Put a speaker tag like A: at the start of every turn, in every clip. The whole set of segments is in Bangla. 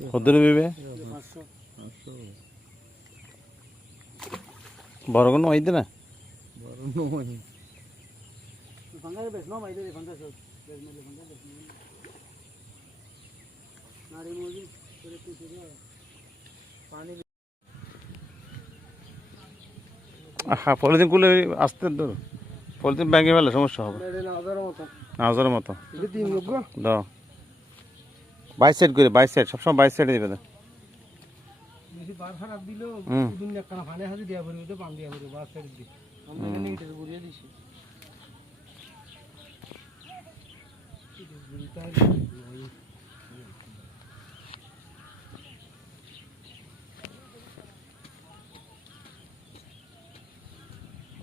A: কত নেবে বড় কোনো হইতে না? হ্যাঁ পলিথিন খুলে আসতে তো, পলিথিন ব্যাঙ্গে ফেলে সমস্যা হবে। হাজারের মতো। দাও। বাইশ সাইড করে বাইশ সাইড, সবসময় বাইশ সাইডে দিবে।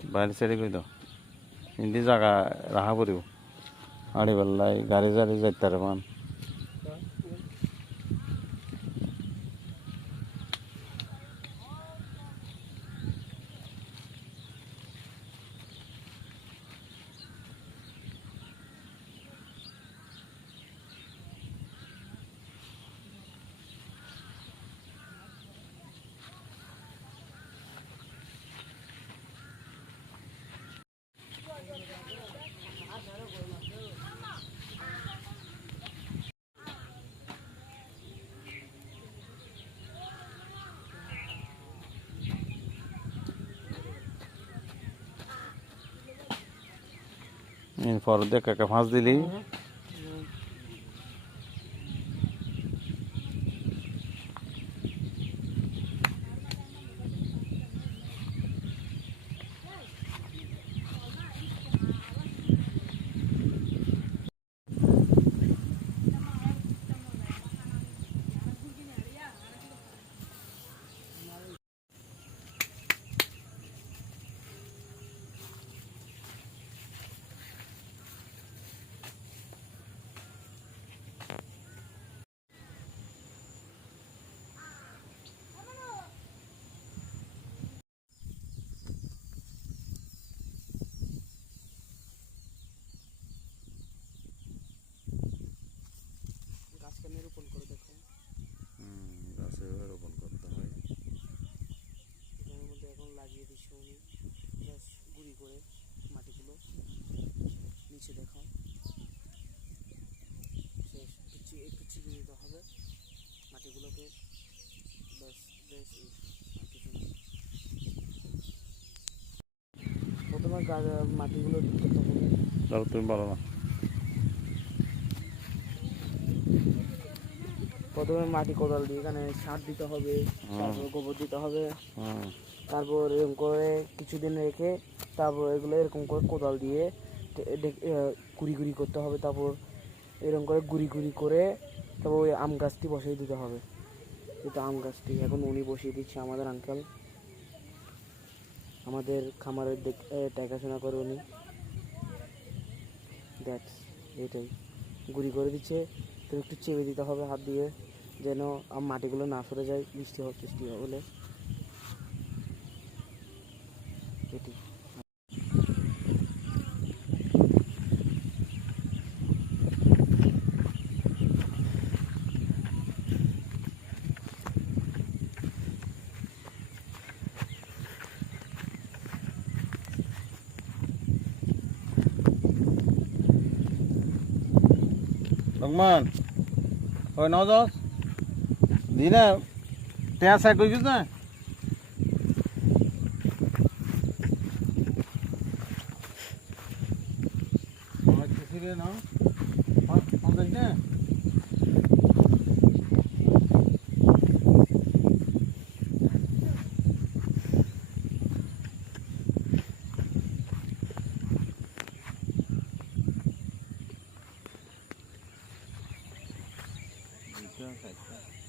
A: বাইরে সাইডে করে দাও হিন্দি জায়গা রাখা পড়িব আড়ি বেলায় গাড়ি জাড়ি যাইতে পারে মান এরপর দেখ একটা ফাঁস দিলি
B: মাটিগুলোকে ব্যাস ব্যাস আর কিছু না। প্রথমে মাটিগুলো দিতে হবে।
A: তাহলে তুমি বলো না।
B: প্রথমে মাটি কোদাল দিয়ে এখানে সার দিতে হবে তারপর গোবর দিতে হবে। তারপর এরকম করে কিছুদিন রেখে তারপর এগুলো এরকম করে কোদাল দিয়ে গুড়ি গুড়ি করতে হবে। তারপর এরকম করে গুড়ি গুড়ি করে তারপর ওই আম গাছটি বসিয়ে দিতে হবে। এটা আম গাছটি এখন উনি বসিয়ে দিচ্ছে আমাদের আঙ্কাল আমাদের খামারের দেখাশোনা করে উনি। দেখ এটাই। গুড়ি করে দিচ্ছে তো একটু চেপে দিতে হবে হাত দিয়ে, যেন মাটিগুলো না সরে যায়, বৃষ্টি হোক, বৃষ্টি হলে এটি
A: লকমান ওই ন দশ দি না টেয়া সাইড করে না না เค